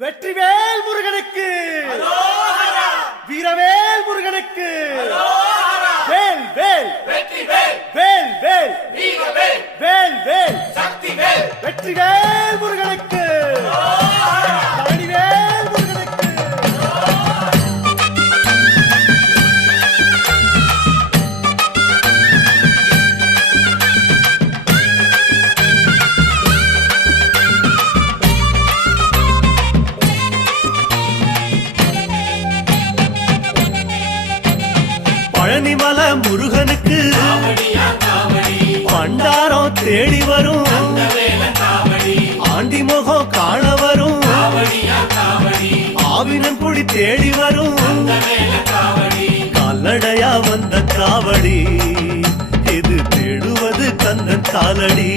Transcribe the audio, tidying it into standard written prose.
வெற்றிவேல் முருகனுக்கு, வீரவேல் முருகனுக்கு, வேல் வேல் வேல் வேல் வேல் வேல் வெற்றிவேல் முருகனுக்கு, பழனிவேல் முருகனுக்கு. பழனிமலை முருகனுக்கு பண்டாரம் தேடி வரும், ஆண்டி முகம் காண வரும், ஆவினங்குடி தேடி வரும், கால்நடையா வந்த காவடி இது தேடுவது கந்தன் காலடி.